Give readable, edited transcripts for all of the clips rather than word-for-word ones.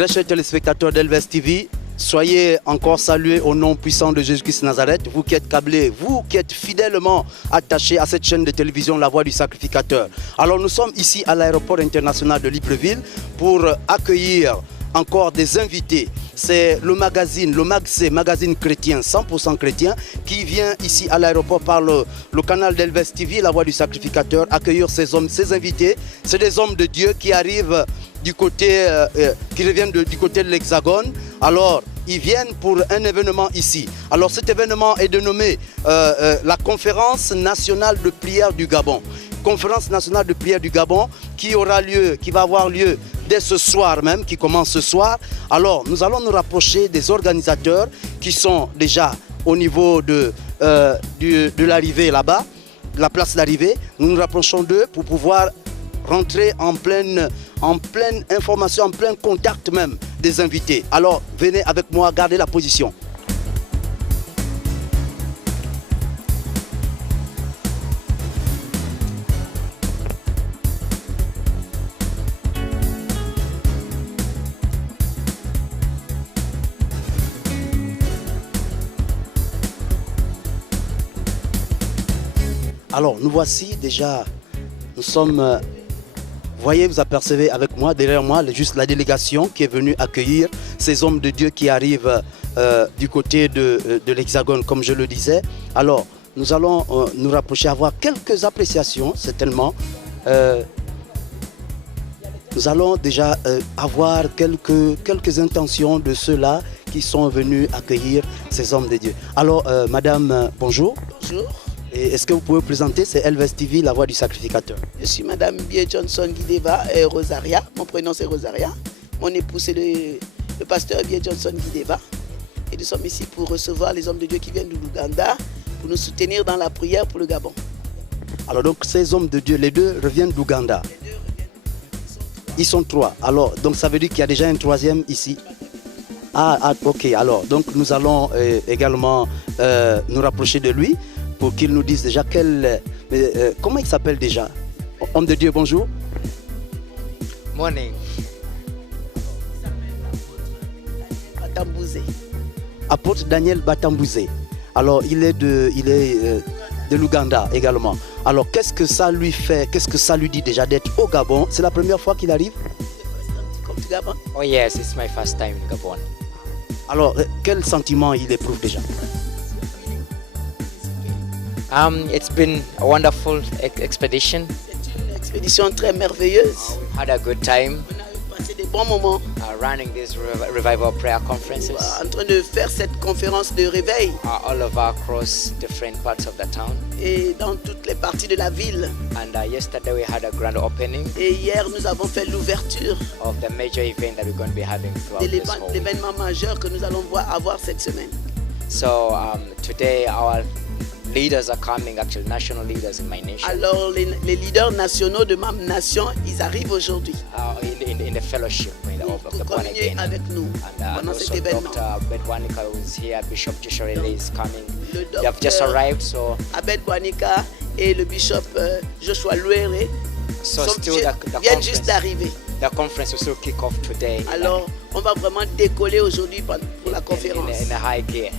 Très chers téléspectateurs d'Elves TV, soyez encore salués au nom puissant de Jésus-Christ Nazareth, vous qui êtes câblés, vous qui êtes fidèlement attachés à cette chaîne de télévision La Voix du Sacrificateur. Alors nous sommes ici à l'aéroport international de Libreville pour accueillir encore des invités. C'est le magazine, magazine chrétien, 100% chrétien, qui vient ici à l'aéroport par le canal d'Elves TV, La Voix du Sacrificateur, accueillir ces hommes, ces invités. C'est des hommes de Dieu qui arrivent du côté, qui reviennent du côté de l'Hexagone. Alors, ils viennent pour un événement ici. Alors, cet événement est dénommé la Conférence nationale de prière du Gabon. Conférence nationale de prière du Gabon qui aura lieu, qui va avoir lieu dès ce soir même, qui commence ce soir. Alors, nous allons nous rapprocher des organisateurs qui sont déjà au niveau de l'arrivée là-bas, la place d'arrivée. Nous nous rapprochons d'eux pour pouvoir rentrer en pleine information, en plein contact même des invités. Alors, venez avec moi, gardez la position. Alors, nous voici déjà, nous sommes, voyez, vous apercevez avec moi, derrière moi, juste la délégation qui est venue accueillir ces hommes de Dieu qui arrivent du côté de l'Hexagone, comme je le disais. Alors, nous allons nous rapprocher, avoir quelques appréciations, certainement. Nous allons déjà avoir quelques intentions de ceux-là qui sont venus accueillir ces hommes de Dieu. Alors, madame, bonjour. Bonjour. Est-ce que vous pouvez vous présenter? C'est Elves TV, La Voix du Sacrificateur. Je suis Madame Bie Johnson Guideva et Rosaria. Mon prénom c'est Rosaria. Mon époux c'est le pasteur Bie Johnson Guideva. Et nous sommes ici pour recevoir les hommes de Dieu qui viennent de l'Ouganda pour nous soutenir dans la prière pour le Gabon. Alors donc ces hommes de Dieu, les deux reviennent d'Ouganda. Ils sont trois. Alors donc ça veut dire qu'il y a déjà un troisième ici. Ah ok. Alors donc nous allons également nous rapprocher de lui, pour qu'il nous dise déjà comment il s'appelle déjà. Homme de Dieu, bonjour. Morning. Batambouzé. Apôtre Daniel Batambouzé. Alors il est de l'Ouganda également. Alors qu'est-ce que ça lui fait, qu'est-ce que ça lui dit déjà d'être au Gabon? C'est la première fois qu'il arrive? Oh yes, it's my first time in Gabon. Alors quel sentiment il éprouve déjà? It's been a wonderful expedition. C'est une expédition très merveilleuse. We had a good time. On a passé des bons moments Running these revival prayer conferences. en train de faire cette conférence de réveil All over across different parts of the town. et dans toutes les parties de la ville. And yesterday we had a grand opening Et hier, nous avons fait l'ouverture of the major event that we're going to be having throughout de this whole week. l'événement majeur que nous allons avoir cette semaine. So today our leaders are coming, actually national leaders in my nation. Alors, les leaders nationaux de ma nation, ils arrivent aujourd'hui In the fellowship of the pour born communier again. avec nous And pendant cet also événement. Dr. Bedwanika is here, Bishop Joshua is coming. Le They have just docteur arrived, so Abed Bouanika et le bishop Joshua Luere viennent juste d'arriver. the conference will still kick off today. Alors, on va vraiment décoller aujourd'hui pour la conférence in a high gear.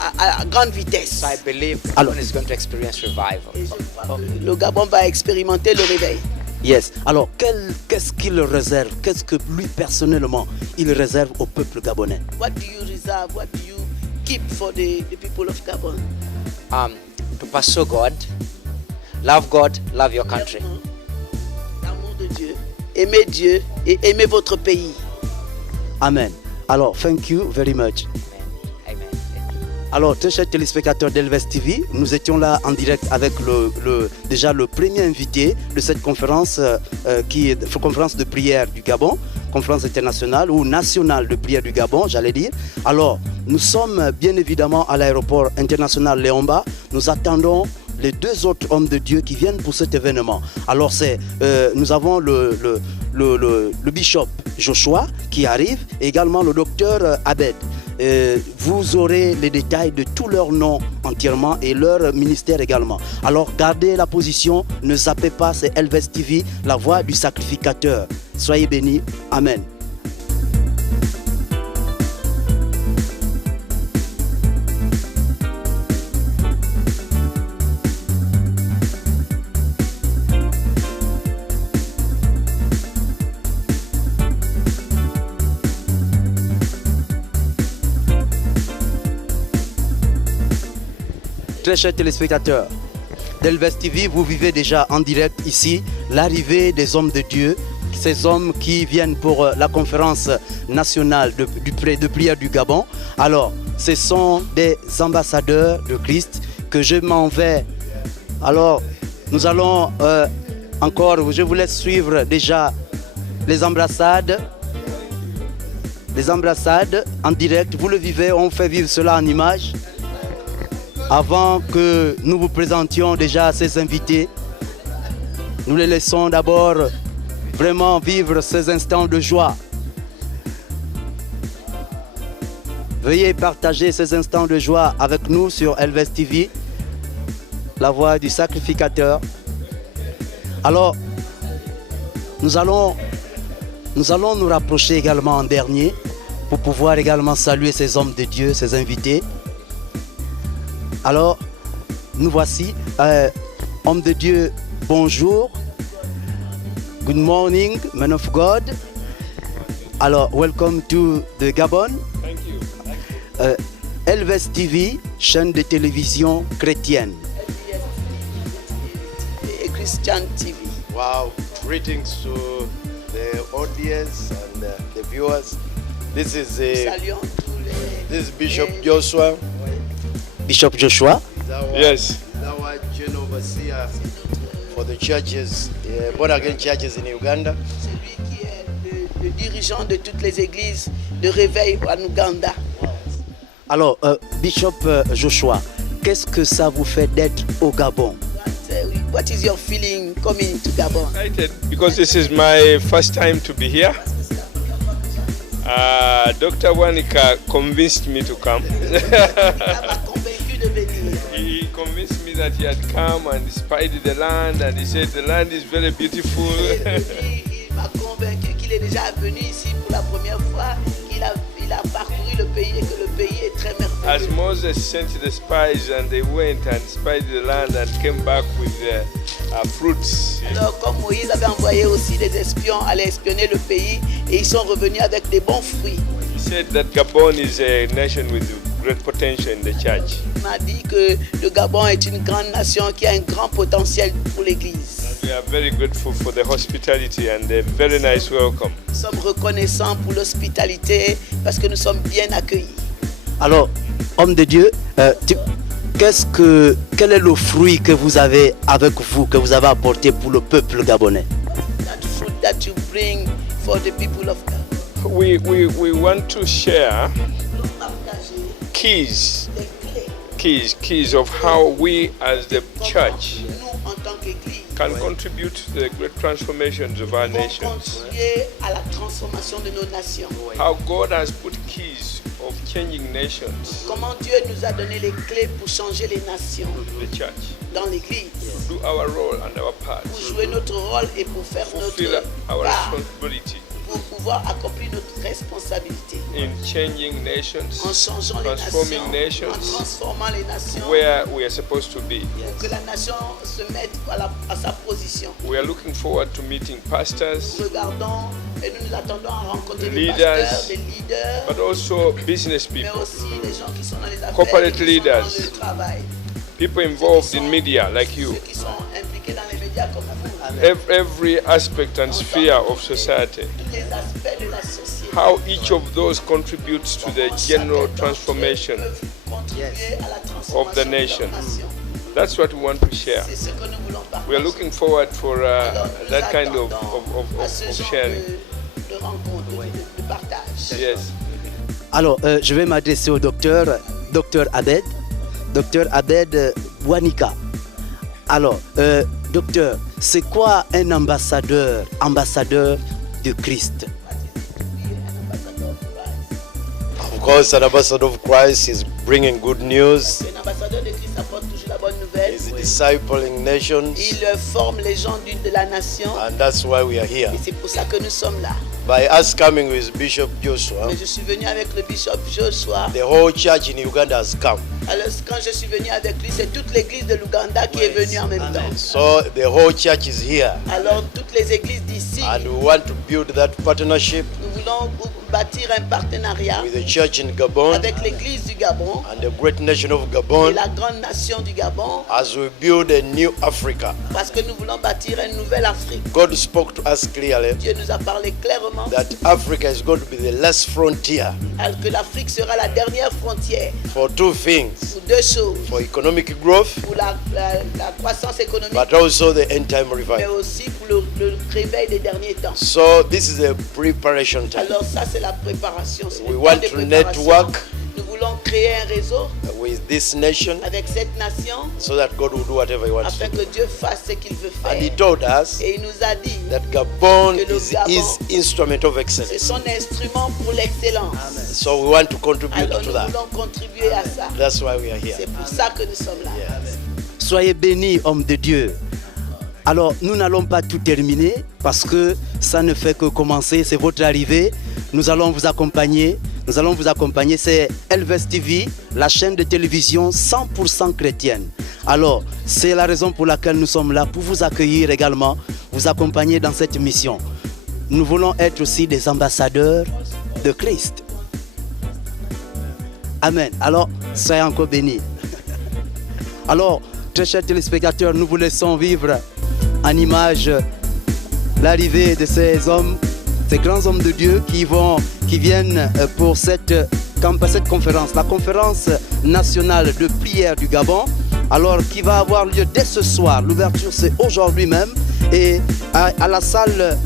à grande vitesse. So I believe Gabon is going to experience revival. Et je crois que le Gabon va expérimenter le réveil. Yes. Alors qu'est-ce qu'il réserve? Qu'est-ce que lui personnellement il réserve au peuple gabonais? What do you reserve? What do you keep for the people of Gabon? To pursue God, love your country. L'amour de Dieu, aimer Dieu et aimer votre pays. Amen. Alors, thank you very much. Amen. Alors, très chers téléspectateurs d'Elves TV, nous étions là en direct avec déjà le premier invité de cette conférence qui est conférence de prière du Gabon, conférence internationale ou nationale de prière du Gabon, j'allais dire. Alors, nous sommes bien évidemment à l'aéroport international Léomba. Nous attendons les deux autres hommes de Dieu qui viennent pour cet événement. Alors, nous avons le bishop Joshua qui arrive, et également le docteur Abed. Vous aurez les détails de tous leurs noms entièrement et leur ministère également. Alors gardez la position, ne zappez pas, c'est Elves TV, la voix du sacrificateur. Soyez bénis, amen. Très chers téléspectateurs d'Elvest TV, vous vivez déjà en direct ici l'arrivée des hommes de Dieu, ces hommes qui viennent pour la conférence nationale de prière du Gabon. Alors, ce sont des ambassadeurs de Christ que je m'en vais. Alors, nous allons encore, je vous laisse suivre déjà les embrassades en direct. Vous le vivez, on fait vivre cela en images. Avant que nous vous présentions déjà ces invités, nous les laissons d'abord vraiment vivre ces instants de joie. Veuillez partager ces instants de joie avec nous sur Elvest TV, la voix du sacrificateur. Alors, nous allons nous rapprocher également en dernier pour pouvoir également saluer ces hommes de Dieu, ces invités. Alors, nous voici, hommes de Dieu, bonjour. Good morning, men of God. Alors, welcome to the Gabon. Thank you. Elvest TV, chaîne de télévision chrétienne. Et Christian TV. Wow, greetings to the audience and the viewers. This is Saluons tous les. this is Bishop Joshua. Bishop Joshua. He's our, Yes. he's our general overseer for the churches, born again churches in Uganda. C'est lui qui est le dirigeant de toutes les églises de réveil en Ouganda. Alors, Bishop Joshua, qu'est-ce que ça vous fait d'être au Gabon? What is your feeling coming to Gabon? Excited because this is my first time to be here. Dr. Wanika convinced me to come. Ça m'a convaincu de venir. He convinced me that he had come and spied the land, and he said the land is very beautiful. Il m'a convaincu qu'il est déjà venu ici pour la première fois, qu'il a parcouru le pays et que le pays est très As merveilleux. Moses sent the spies and they went and spied the land and came back with fruits. Alors comme Moïse avait envoyé aussi des espions aller espionner le pays et ils sont revenus avec des bons fruits. He said that Gabon is a nation with great potential in the church. Il m'a dit que le Gabon est une grande nation qui a un grand potentiel pour l'église. We are very grateful for the hospitality and the very nice welcome. Nous sommes reconnaissants pour l'hospitalité parce que nous sommes bien accueillis. Alors, homme de Dieu, quel est le fruit que vous avez avec vous, que vous avez apporté pour le peuple gabonais? That fruit that you bring for the people of God. We want to share Nous partager keys les clés. keys of how we as the church Nous, en tant qu'Église, can contribute to the great transformations of our pouvons nations. contribuer à la transformation de nos nations. How God has put keys of changing nations Comment Dieu nous a donné les clés pour changer les nations to the church. dans l'Église, Do our role and our part. pour jouer notre rôle et pour faire Fulfill notre our part, responsibility pour pouvoir accomplir notre responsabilité. in changing En nations, changeant les transforming nations, nations en transformant les nations, where we are supposed to be. pour que la nation se mette à sa position. We are looking forward to meeting pastors, Regardons et nous nous attendons à rencontrer des Leaders, pasteurs, des leaders, but also business mais people, aussi les gens qui sont dans les affaires, corporate et qui sont leaders. dans le travail, people involved in media like you. ceux qui sont impliqués dans les médias comme vous, Every aspect and sphere of society. tous les aspects de la société. How each of those contributes to the general transformation. Peuvent contribuer à la transformation of the de leur nation. nation. That's what we want to share. C'est ce que nous voulons partager. We are looking forward for Alors, nous that kind of, attendons à ce genre sharing. de rencontre, de partage. Yes. Alors, je vais m'adresser au docteur Abed, docteur Abed Wanika. Alors, docteur, c'est quoi un ambassadeur de Christ? Of course, an ambassador of Christ is bringing good news. Un ambassadeur de Christ apporte toujours la bonne nouvelle. He's discipling nations, Il forme les gens de la nation. and that's why we are here. Et c'est pour ça que nous sommes là. By us coming with Bishop Joshua, Mais je suis venu avec le bishop Joshua. the whole church in Uganda has come. Alors quand je suis venu avec lui, c'est toute l'église de l'Ouganda qui est venue en même temps. So the whole church is here, Alors toutes les églises d'ici, and we want to build that partnership nous voulons bâtir un partenariat with the church in Gabon avec l'église du Gabon and the great nation of et Gabon la grande nation du Gabon, as we build a new Africa. parce que nous voulons bâtir une nouvelle Afrique. God spoke to us clearly Dieu nous a parlé clairement that Africa is going to be the last frontier que l'Afrique sera la dernière frontière for two things, pour deux choses, for economic growth, pour la croissance économique, but also the end time mais revival. aussi pour le réveil des derniers temps. So this is a preparation time. Alors ça, c'est la préparation. C'est We le temps want de to préparation. network Nous voulons créer un réseau with this nation avec cette nation so that God will do whatever He wants afin to do. que Dieu fasse ce qu'il veut And He faire. told us Et il nous a dit that Gabon que le is Gabon, His instrument of c'est excellence. son instrument pour l'excellence. So we want to contribute Alors to nous that. voulons contribuer à ça. That's why we are here. C'est pour ça que nous sommes là. Yes. Soyez bénis, hommes de Dieu. Alors, nous n'allons pas tout terminer parce que ça ne fait que commencer. C'est votre arrivée. Nous allons vous accompagner. C'est Elvest TV, la chaîne de télévision 100% chrétienne. Alors, c'est la raison pour laquelle nous sommes là, pour vous accueillir également, vous accompagner dans cette mission. Nous voulons être aussi des ambassadeurs de Christ. Amen. Alors, soyez encore bénis. Alors, très chers téléspectateurs, nous vous laissons vivre en image l'arrivée de ces hommes, ces grands hommes de Dieu qui viennent pour cette conférence, la conférence nationale de prière du Gabon, alors qui va avoir lieu dès ce soir. L'ouverture c'est aujourd'hui même et à la salle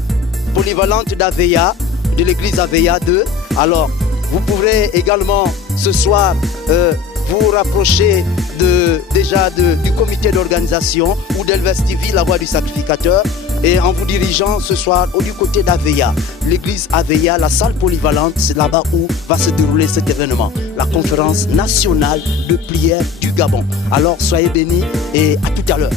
polyvalente d'Aveya, de l'église Aveya 2. Alors, vous pourrez également ce soir vous rapprocher du comité d'organisation ou d'Elvest TV, la voix du sacrificateur, et en vous dirigeant ce soir du côté d'Aveya, l'église Aveya, la salle polyvalente, c'est là-bas où va se dérouler cet événement, la conférence nationale de prière du Gabon. Alors soyez bénis et à tout à l'heure.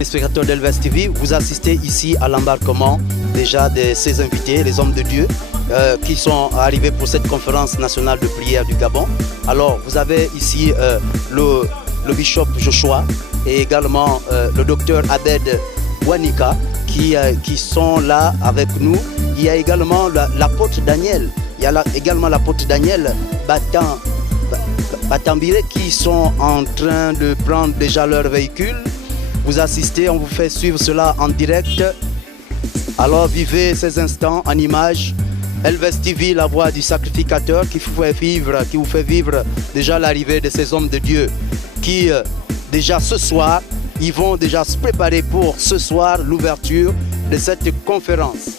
Spectateurs d'Elvest TV, vous assistez ici à l'embarquement déjà de ces invités, les hommes de Dieu qui sont arrivés pour cette conférence nationale de prière du Gabon. Alors vous avez ici le bishop Joshua et également le docteur Abed Wanika qui sont là avec nous. Il y a également l'apôtre Daniel, Batambire qui sont en train de prendre déjà leur véhicule. Vous assistez, on vous fait suivre cela en direct. Alors vivez ces instants en image. Elvest TV, la voix du sacrificateur qui vous fait vivre déjà l'arrivée de ces hommes de Dieu qui déjà ce soir, ils vont déjà se préparer pour ce soir l'ouverture de cette conférence.